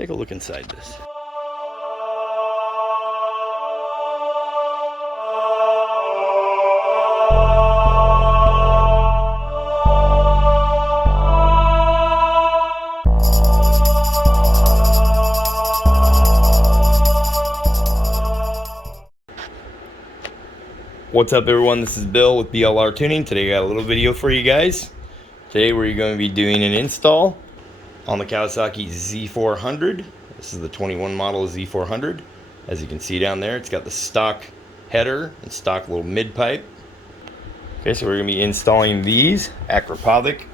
take a look inside this. What's up everyone, this is Bill with BLR Tuning. Today I got a little video for you guys. Today we're going to be doing an install on the Kawasaki Z400. This is the 21 model Z400. As you can see down there, it's got the stock header and stock little mid pipe. Okay, so we're going to be installing these AKRAPOVIC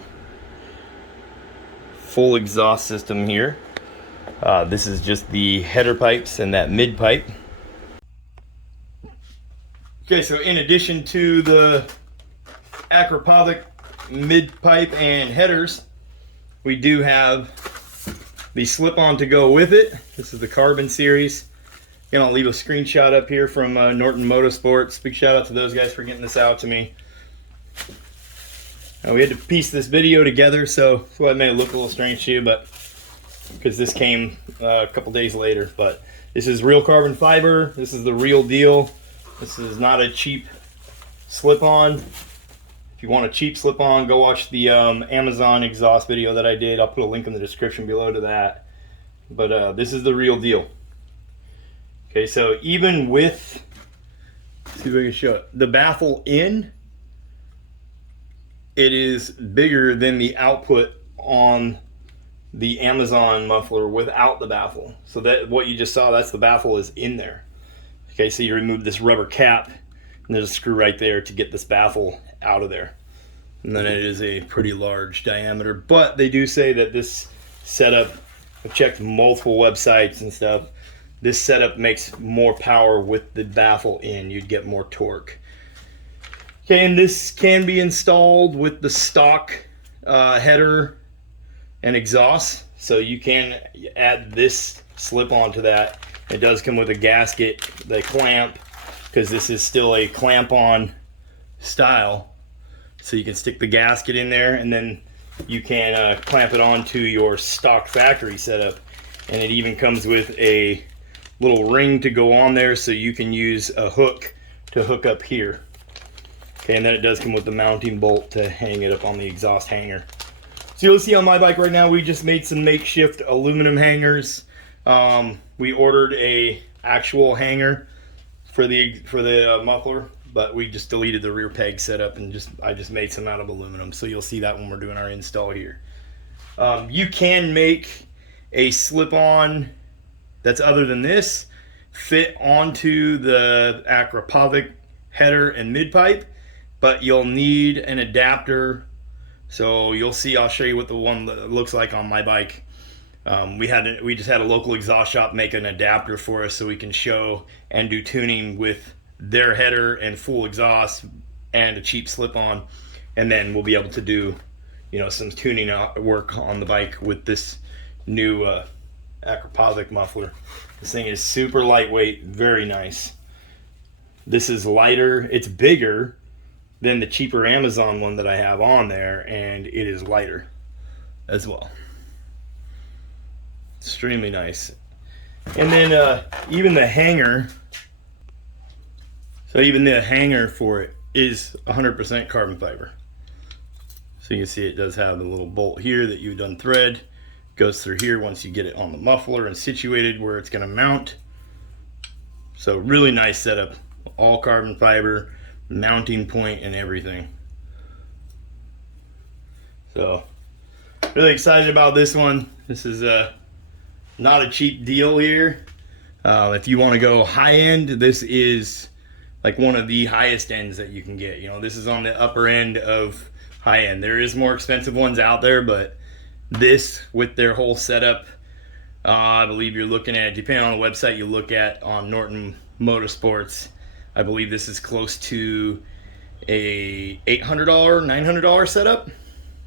full exhaust system here. This is just the header pipes and that mid pipe. Okay, so in addition to the AKRAPOVIC mid pipe and headers, we do have the slip-on to go with it. This is the carbon series. Again, I'll leave a screenshot up here from Norton Motorsports. Big shout out to those guys for getting this out to me. We had to piece this video together, so that's why it made it look a little strange to you, but because this came a couple days later. But this is real carbon fiber. This is the real deal. This is not a cheap slip-on. If you want a cheap slip-on, go watch the Amazon exhaust video that I did. I'll put a link in the description below to that. But this is the real deal. Okay, so even with, let's see if I can show it, the baffle in, it is bigger than the output on the Amazon muffler without the baffle. So that what you just saw, that's the baffle is in there. Okay, so you remove this rubber cap, and there's a screw right there to get this baffle out of there. And then it is a pretty large diameter, but they do say that this setup, I've checked multiple websites and stuff, this setup makes more power with the baffle in. You'd get more torque. Okay, and this can be installed with the stock header and exhaust, so you can add this slip onto that. It does come with a gasket, the clamp, because this is still a clamp-on style. So you can stick the gasket in there, and then you can clamp it onto your stock factory setup. And it even comes with a little ring to go on there, so you can use a hook to hook up here. Okay, and then it does come with the mounting bolt to hang it up on the exhaust hanger. So you'll see on my bike right now, we just made some makeshift aluminum hangers. We ordered a actual hanger for the muffler, but we just deleted the rear peg setup and I just made some out of aluminum. So you'll see that when we're doing our install here. You can make a slip-on that's other than this fit onto the AKRAPOVIC header and mid pipe, but you'll need an adapter. So you'll see, I'll show you what the one looks like on my bike. We just had a local exhaust shop make an adapter for us so we can show and do tuning with their header and full exhaust and a cheap slip-on, and then we'll be able to do, you know, some tuning work on the bike with this new AKRAPOVIC muffler. This thing is super lightweight, very nice. This is lighter, it's bigger than the cheaper Amazon one that I have on there, and it is lighter as well. Extremely nice. And then even the hanger, so even the hanger for it is 100% carbon fiber. So you can see it does have the little bolt here that you've done thread, goes through here once you get it on the muffler and situated where it's going to mount. So really nice setup, all carbon fiber, mounting point and everything. So really excited about this one. This is not a cheap deal here. If you want to go high end, this is like one of the highest ends that you can get. You know, this is on the upper end of high end. There is more expensive ones out there, but this with their whole setup, I believe you're looking at, depending on the website you look at on Norton Motorsports, I believe this is close to a $800, $900 setup.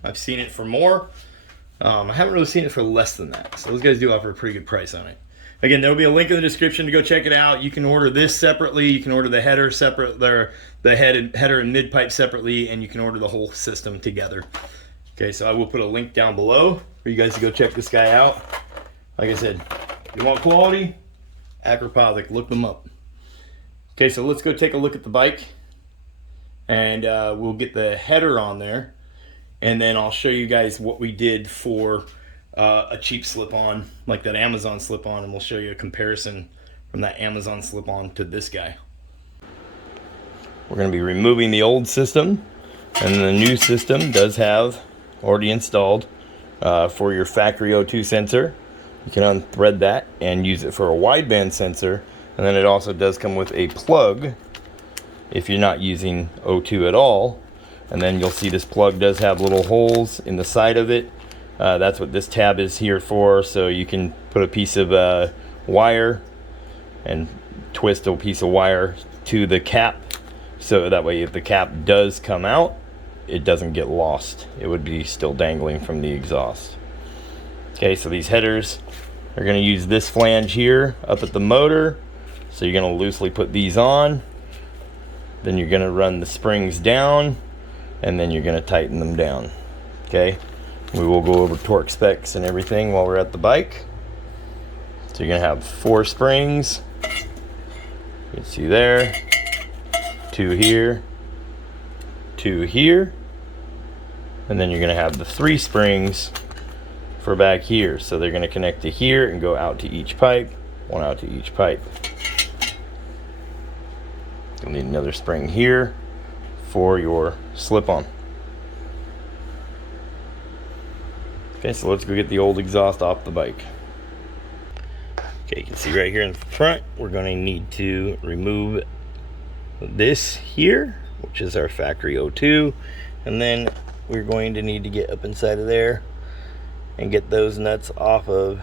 I've seen it for more. I haven't really seen it for less than that. So those guys do offer a pretty good price on it. Again, there will be a link in the description to go check it out. You can order this separately. You can order the header separate, the header and mid pipe separately, and you can order the whole system together. Okay, so I will put a link down below for you guys to go check this guy out. Like I said, you want quality? AKRAPOVIC, look them up. Okay, so let's go take a look at the bike, and we'll get the header on there, and then I'll show you guys what we did for a cheap slip-on, like that Amazon slip-on, and we'll show you a comparison from that Amazon slip-on to this guy. We're going to be removing the old system, and the new system does have already installed for your factory O2 sensor. You can unthread that and use it for a wideband sensor, and then it also does come with a plug if you're not using O2 at all. And then you'll see this plug does have little holes in the side of it. That's what this tab is here for, so you can put a piece of wire and twist a piece of wire to the cap, so that way if the cap does come out, it doesn't get lost. It would be still dangling from the exhaust. Okay, so these headers are going to use this flange here up at the motor, so you're going to loosely put these on, then you're going to run the springs down, and then you're going to tighten them down. Okay, we will go over torque specs and everything while we're at the bike. So you're going to have 4 springs, you can see there, 2 here, 2 here, and then you're going to have the 3 springs for back here. So they're going to connect to here and go out to each pipe, 1 out to each pipe. You'll need another spring here for your slip-on. Okay, so let's go get the old exhaust off the bike. Okay, you can see right here in front, we're going to need to remove this here, which is our factory O2, and then we're going to need to get up inside of there and get those nuts off of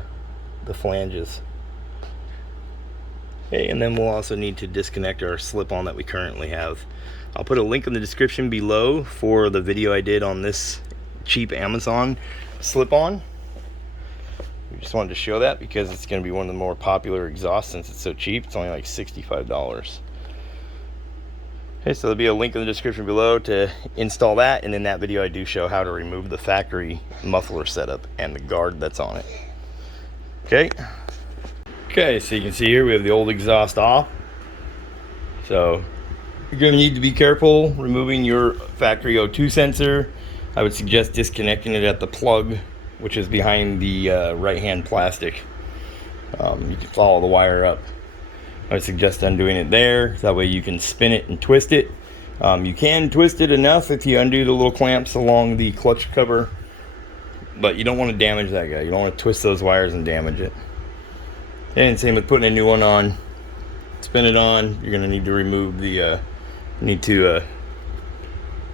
the flanges. Okay, and then we'll also need to disconnect our slip-on that we currently have. I'll put a link in the description below for the video I did on this cheap Amazon slip-on. We just wanted to show that because it's going to be one of the more popular exhausts since it's so cheap. It's only like $65. Okay, so there'll be a link in the description below to install that, and in that video I do show how to remove the factory muffler setup and the guard that's on it. Okay, so you can see here we have the old exhaust off. So you're going to need to be careful removing your factory O2 sensor. I would suggest disconnecting it at the plug, which is behind the right hand plastic. You can follow the wire up. I would suggest undoing it there, that way you can spin it and twist it. You can twist it enough if you undo the little clamps along the clutch cover, but you don't want to damage that guy. You don't want to twist those wires and damage it. And same with putting a new one on. Spin it on. You're going to need to remove the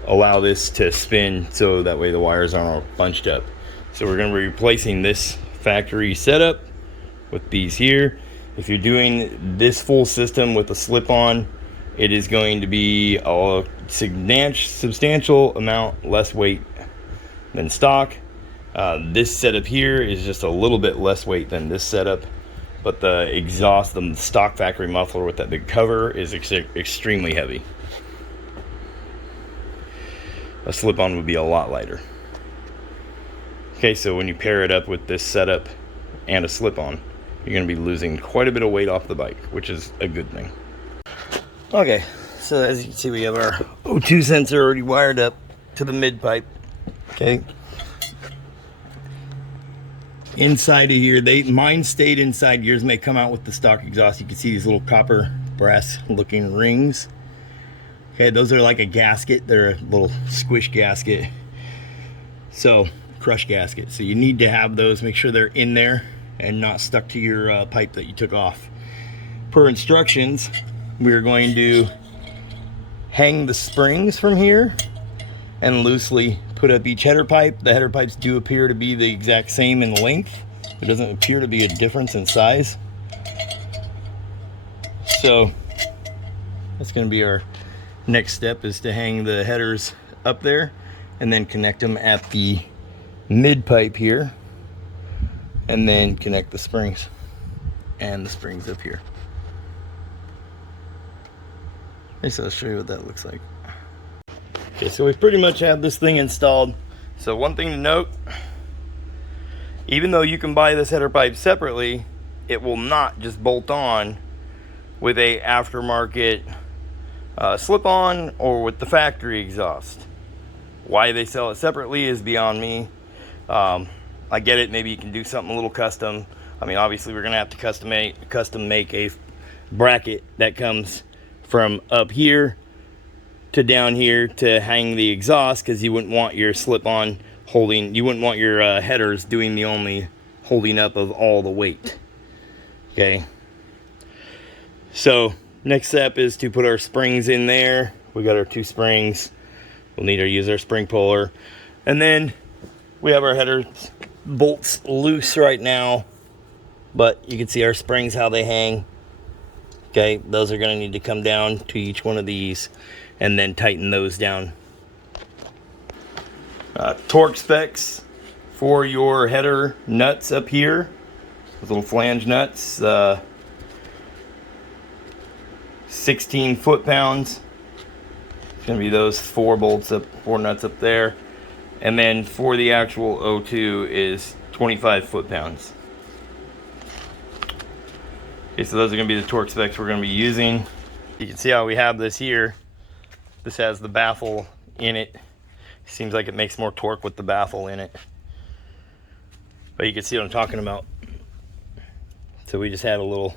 allow this to spin so that way the wires aren't all bunched up. So we're going to be replacing this factory setup with these here. If you're doing this full system with a slip-on, it is going to be a substantial amount less weight than stock. This setup here is just a little bit less weight than this setup, but the exhaust, the stock factory muffler with that big cover, is extremely heavy. A slip-on would be a lot lighter. Okay, so when you pair it up with this setup and a slip-on, you're going to be losing quite a bit of weight off the bike, which is a good thing. Okay, so as you can see, we have our O2 sensor already wired up to the mid pipe. Okay, inside of here, mine stayed inside. Yours may come out with the stock exhaust. You can see these little copper brass looking rings. Okay, those are like a gasket. They're a little squish gasket, so crush gasket. So you need to have those, make sure they're in there and not stuck to your pipe that you took off. Per instructions, we're going to hang the springs from here and loosely put up each header pipe. The header pipes do appear to be the exact same in length. There doesn't appear to be a difference in size. So that's going to be our next step, is to hang the headers up there and then connect them at the mid pipe here, and then connect the springs and the springs up here. Okay, so I'll show you what that looks like. Okay, so we pretty much have this thing installed. So one thing to note, even though you can buy this header pipe separately, it will not just bolt on with a aftermarket slip-on or with the factory exhaust. Why they sell it separately is beyond me. I get it, maybe you can do something a little custom. I mean, obviously we're gonna have to custom make a bracket that comes from up here to down here to hang the exhaust, because you wouldn't want your slip-on holding, you wouldn't want your headers doing the only holding up of all the weight. Okay, so next step is to put our springs in there. We got our 2 springs. We'll need to use our spring puller, and then we have our header bolts loose right now, but you can see our springs, how they hang. Okay, those are going to need to come down to each one of these and then tighten those down. Torque specs for your header nuts up here, those little flange nuts, 16 foot-pounds. It's going to be those 4 nuts up there. And then for the actual O2 is 25 foot-pounds. Okay, so those are going to be the torque specs we're going to be using. You can see how we have this here. This has the baffle in it. Seems like it makes more torque with the baffle in it. But you can see what I'm talking about. So we just had a little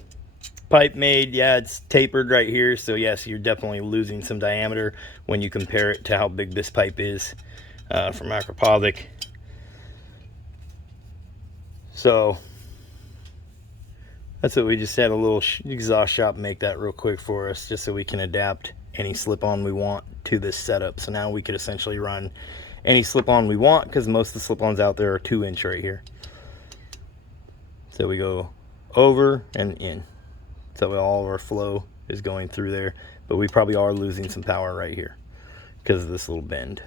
pipe made. Yeah, it's tapered right here. So yes, you're definitely losing some diameter when you compare it to how big this pipe is from AKRAPOVIC. So that's what we just had a little exhaust shop make that real quick for us, just so we can adapt any slip-on we want to this setup. So now we could essentially run any slip-on we want, because most of the slip-ons out there are 2-inch right here. So we go over and in. So all of our flow is going through there, but we probably are losing some power right here because of this little bend.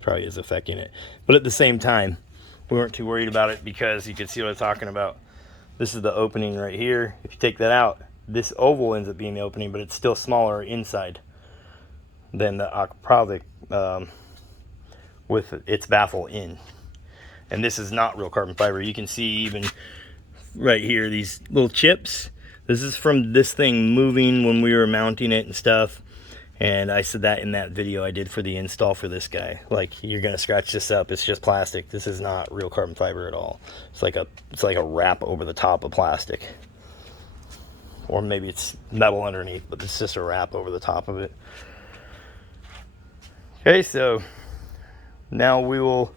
Probably is affecting it. But at the same time, we weren't too worried about it, because you can see what I'm talking about. This is the opening right here. If you take that out, this oval ends up being the opening, but it's still smaller inside than the AKRAPOVIC with its baffle in. And this is not real carbon fiber. You can see even right here, these little chips. This is from this thing moving when we were mounting it and stuff. And I said that in that video I did for the install for this guy. Like, you're gonna scratch this up, it's just plastic. This is not real carbon fiber at all. It's like a wrap over the top of plastic. Or maybe it's metal underneath, but it's just a wrap over the top of it. Okay, so now we will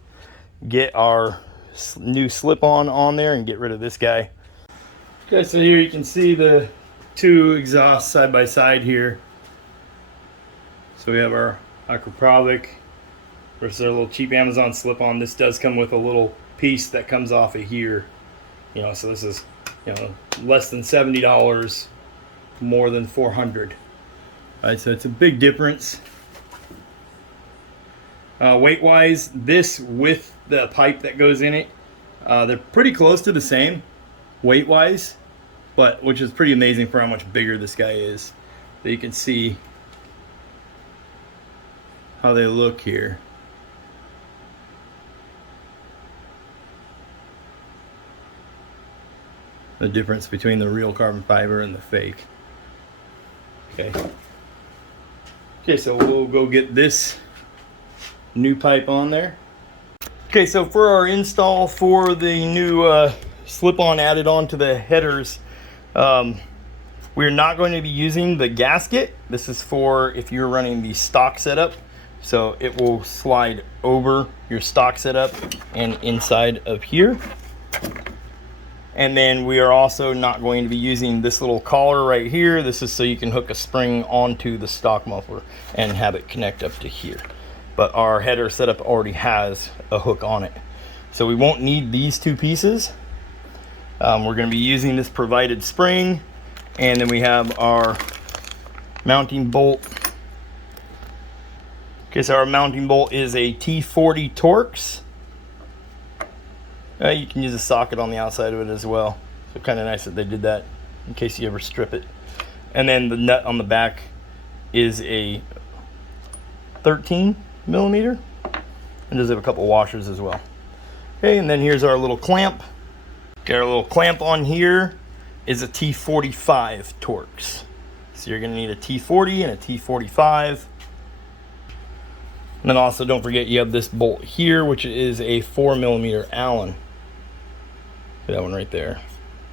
get our new slip-on on there and get rid of this guy. Okay, so here you can see the 2 exhausts side by side here. So we have our AKRAPOVIC versus our little cheap Amazon slip-on. This does come with a little piece that comes off of here. You know, so this is, you know, less than $70, more than $400. All right, so it's a big difference. Weight-wise, this with the pipe that goes in it, they're pretty close to the same weight-wise, but which is pretty amazing for how much bigger this guy is. So you can see how they look here. The difference between the real carbon fiber and the fake. Okay. Okay, so we'll go get this new pipe on there. Okay, so for our install for the new slip-on added on to the headers, we're not going to be using the gasket. This is for if you're running the stock setup. So it will slide over your stock setup and inside of here. And then we are also not going to be using this little collar right here. This is so you can hook a spring onto the stock muffler and have it connect up to here. But our header setup already has a hook on it. So we won't need these 2 pieces. We're going to be using this provided spring, and then we have our mounting bolt. Okay, so our mounting bolt is a T40 Torx. You can use a socket on the outside of it as well. So kind of nice that they did that in case you ever strip it. And then the nut on the back is a 13 millimeter, and does have a couple washers as well. Okay, and then here's our little clamp. Got our little clamp on here is a T45 Torx. So you're gonna need a T40 and a T45. And then also don't forget you have this bolt here, which is a 4mm Allen. That one right there.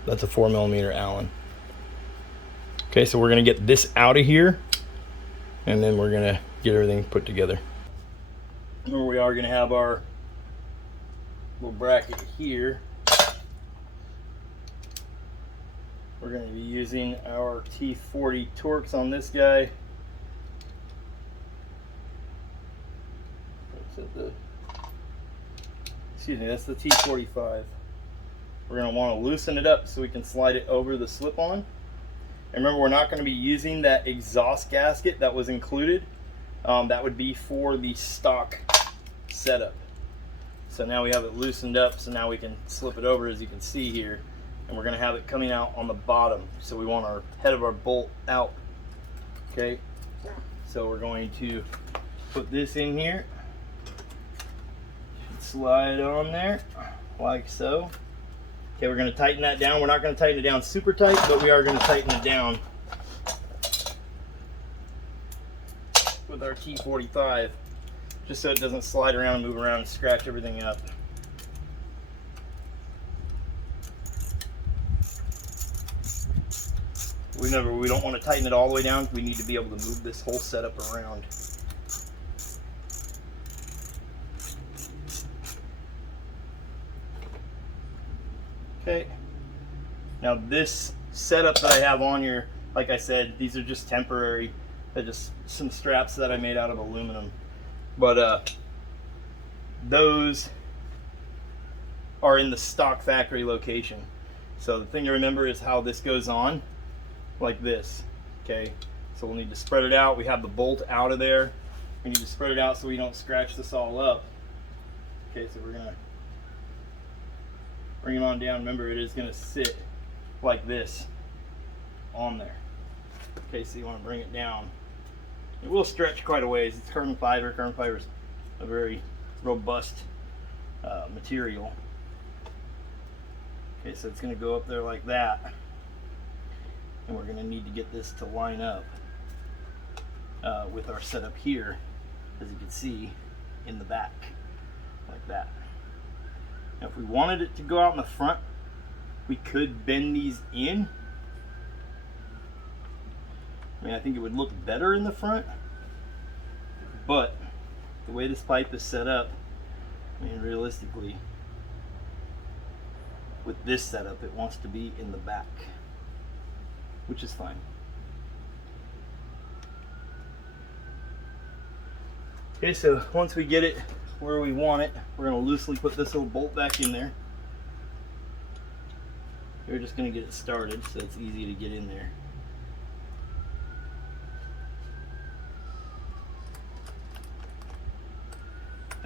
That's a 4mm Allen. Okay, so we're gonna get this out of here, and then we're gonna get everything put together. Where we are gonna have our little bracket here. We're gonna be using our T40 Torx on this guy. Excuse me, that's the T45. We're going to want to loosen it up so we can slide it over the slip-on. And remember, we're not going to be using that exhaust gasket that was included. That would be for the stock setup. So now we have it loosened up, so now we can slip it over, as you can see here. And we're going to have it coming out on the bottom. So we want our head of our bolt out. Okay, so we're going to put this in here. Slide on there like so. Okay, we're going to tighten that down. We're not going to tighten it down super tight, but we are going to tighten it down with our T45, just so it doesn't slide around and move around and scratch everything up. Remember, we don't want to tighten it all the way down. We need to be able to move this whole setup around. Okay, now this setup that I have on here, like I said, these are just temporary. They're just some straps that I made out of aluminum. But those are in the stock factory location. So the thing to remember is how this goes on, like this. Okay, so we'll need to spread it out. We have the bolt out of there. We need to spread it out so we don't scratch this all up. Okay, so we're gonna bring it on down. Remember, it is going to sit like this on there. Okay, so you want to bring it down. It will stretch quite a ways. It's carbon fiber. Carbon fiber is a very robust material. Okay, so it's going to go up there like that. And we're going to need to get this to line up with our setup here, as you can see, in the back, like that. Now, if we wanted it to go out in the front, we could bend these in. I mean, I think it would look better in the front, but the way this pipe is set up, I mean, realistically, with this setup, it wants to be in the back, which is fine. Okay, so once we get it where we want it, we're going to loosely put this little bolt back in there. We're just going to get it started so it's easy to get in there.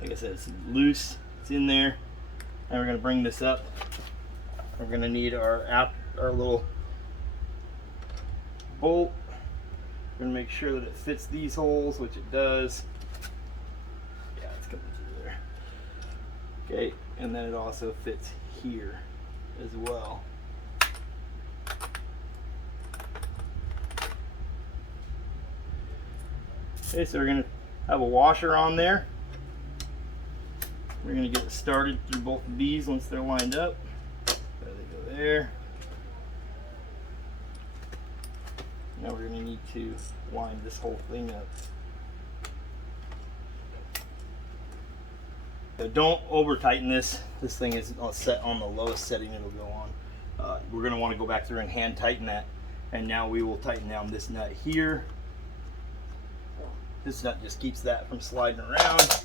Like I said, it's loose, it's in there. Now we're going to bring this up. We're going to need our little bolt. We're going to make sure that it fits these holes, which it does. Okay, and then it also fits here as well. Okay, so we're going to have a washer on there. We're going to get it started through both of these once they're lined up. There they go there. Now we're going to need to wind this whole thing up. So don't over tighten this. This thing is set on the lowest setting it'll go on. We're going to want to go back through and hand tighten that. And now we will tighten down this nut here. This nut just keeps that from sliding around.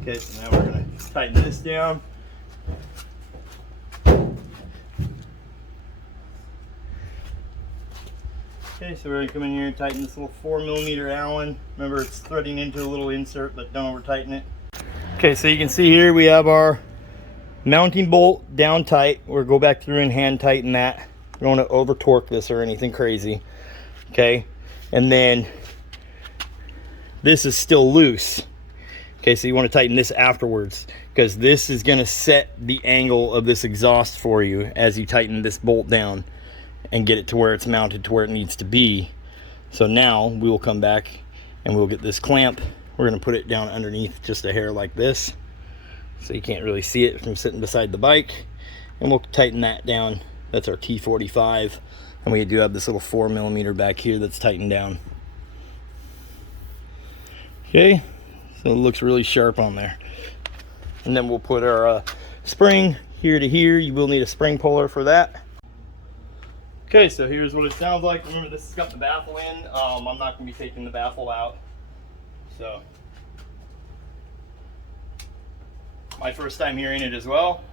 Okay, so now we're going to tighten this down. Okay, so we're going to come in here and tighten this little 4mm Allen. Remember, it's threading into a little insert, but don't over tighten it. Okay, so you can see here we have our mounting bolt down tight. We'll go back through and hand tighten that. We don't want to over torque this or anything crazy. Okay, and then this is still loose. Okay, so you want to tighten this afterwards, because this is going to set the angle of this exhaust for you as you tighten this bolt down and get it to where it's mounted to where it needs to be. So now we will come back and we'll get this clamp. We're going to put it down underneath just a hair like this, so you can't really see it from sitting beside the bike, and we'll tighten that down. That's our T45, and we do have this little 4mm back here that's tightened down. Okay, so it looks really sharp on there. And then we'll put our spring here to here. You will need a spring puller for that. Okay, so here's what it sounds like. Remember, this has got the baffle in. I'm not going to be taking the baffle out. So, my first time hearing it as well.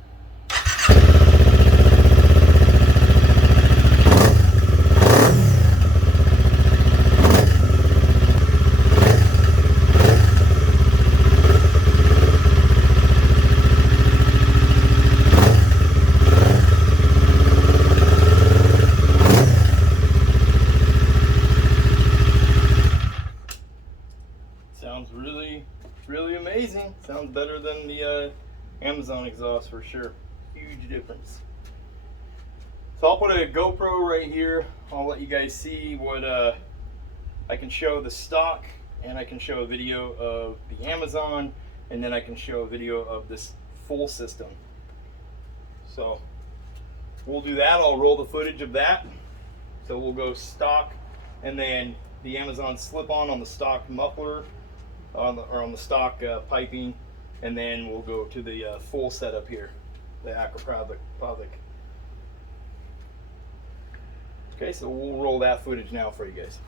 Sounds really amazing. Sounds better than the Amazon exhaust for sure. Huge difference. So I'll put a GoPro right here. I'll let you guys see what I can show the stock, and I can show a video of the Amazon, and then I can show a video of this full system. So we'll do that. I'll roll the footage of that. So we'll go stock, and then the Amazon slip-on the stock muffler, on the stock piping, and then we'll go to the full setup here, the AKRAPOVIC. Okay, so we'll roll that footage now for you guys.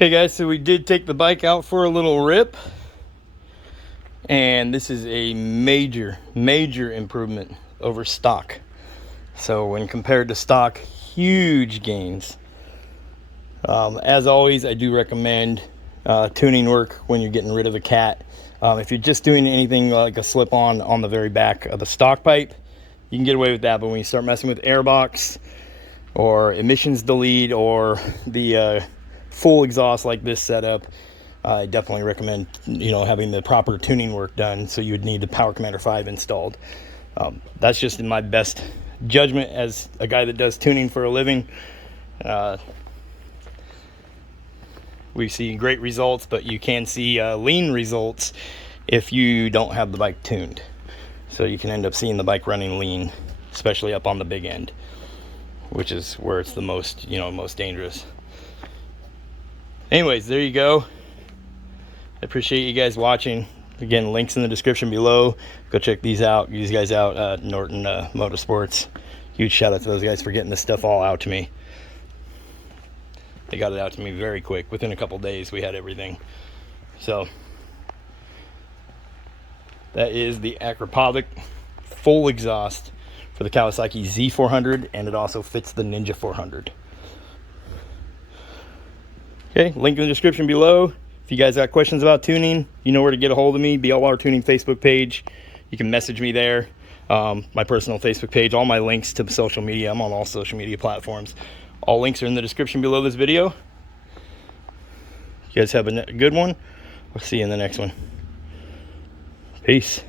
Okay guys, so we did take the bike out for a little rip, and this is a major improvement over stock. So when compared to stock, huge gains. As always, I do recommend tuning work when you're getting rid of a cat. If you're just doing anything like a slip-on the very back of the stock pipe, you can get away with that. But when you start messing with airbox or emissions delete or the full exhaust like this setup, I definitely recommend having the proper tuning work done. So you would need the Power Commander 5 installed. That's just in my best judgment as a guy that does tuning for a living. We see great results, but you can see lean results if you don't have the bike tuned. So you can end up seeing the bike running lean, especially up on the big end, which is where it's the most, you know, most dangerous. Anyways, there you go. I appreciate you guys watching. Again, links in the description below. Go check these guys out, Norton Motorsports. Huge shout out to those guys for getting this stuff all out to me. They got it out to me very quick. Within a couple days, we had everything. So that is the AKRAPOVIC full exhaust for the Kawasaki Z400, and it also fits the Ninja 400. Okay, link in the description below. If you guys got questions about tuning, you know where to get a hold of me. BLR Tuning Facebook page. You can message me there. My personal Facebook page. All my links to the social media. I'm on all social media platforms. All links are in the description below this video. You guys have a good one. I'll see you in the next one. Peace.